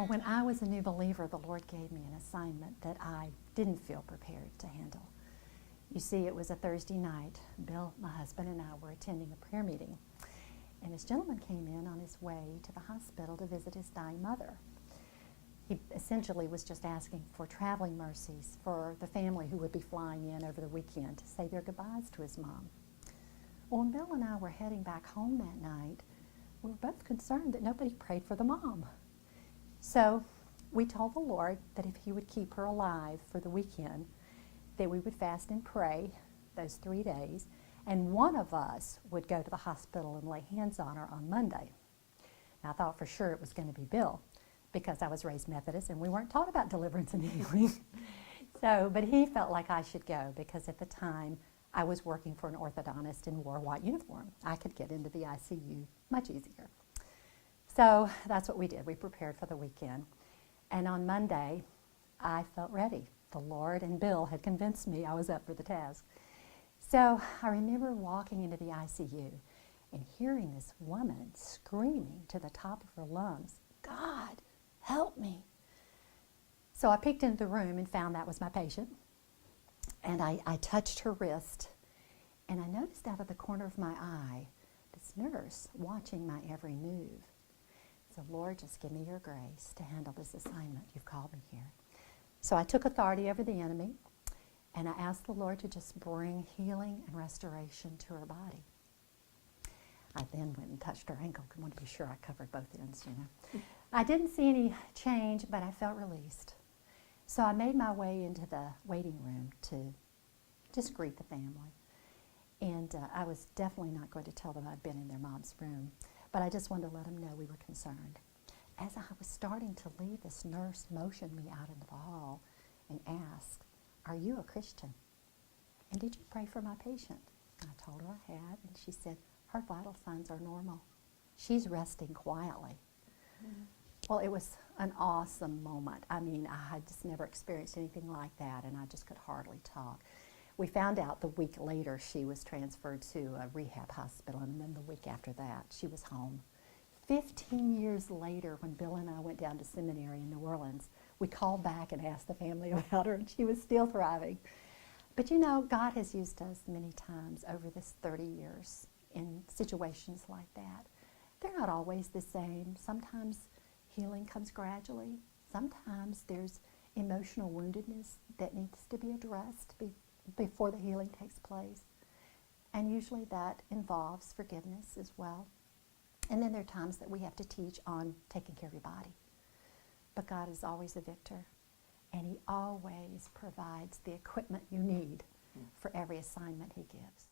Well, when I was a new believer, the Lord gave me an assignment that I didn't feel prepared to handle. You see, it was a Thursday night. Bill, my husband, and I were attending a prayer meeting, and this gentleman came in on his way to the hospital to visit his dying mother. He essentially was just asking for traveling mercies for the family who would be flying in over the weekend to say their goodbyes to his mom. Well, when Bill and I were heading back home that night, we were both concerned that nobody prayed for the mom. So we told the Lord that if he would keep her alive for the weekend, that we would fast and pray those 3 days, and one of us would go to the hospital and lay hands on her on Monday. Now, I thought for sure it was going to be Bill, because I was raised Methodist and we weren't taught about deliverance and healing. But he felt like I should go because at the time I was working for an orthodontist and wore a white uniform. I could get into the ICU much easier. So that's what we did. We prepared for the weekend. And on Monday, I felt ready. The Lord and Bill had convinced me I was up for the task. So I remember walking into the ICU and hearing this woman screaming to the top of her lungs, "God, help me." So I peeked into the room and found that was my patient. And I touched her wrist, and I noticed out of the corner of my eye this nurse watching my every move. So, Lord, just give me your grace to handle this assignment. You've called me here. So I took authority over the enemy, and I asked the Lord to just bring healing and restoration to her body. I then went and touched her ankle. I wanted to be sure I covered both ends, you know. I didn't see any change, but I felt released. So I made my way into the waiting room to just greet the family. And I was definitely not going to tell them I'd been in their mom's room, but I just wanted to let them know we were concerned. As I was starting to leave, this nurse motioned me out into the hall and asked, "Are you a Christian? And did you pray for my patient?" And I told her I had, and she said, "Her vital signs are normal. She's resting quietly." Mm-hmm. Well, it was an awesome moment. I mean, I had just never experienced anything like that, and I just could hardly talk. We found out the week later she was transferred to a rehab hospital, and then the week after that she was home. 15 years later, when Bill and I went down to seminary in New Orleans, we called back and asked the family about her, and she was still thriving. But you know, God has used us many times over this 30 years in situations like that. They're not always the same. Sometimes healing comes gradually. Sometimes there's emotional woundedness that needs to be addressed before the healing takes place. And usually that involves forgiveness as well. And then there are times that we have to teach on taking care of your body. But God is always the victor, and he always provides the equipment you need for every assignment he gives.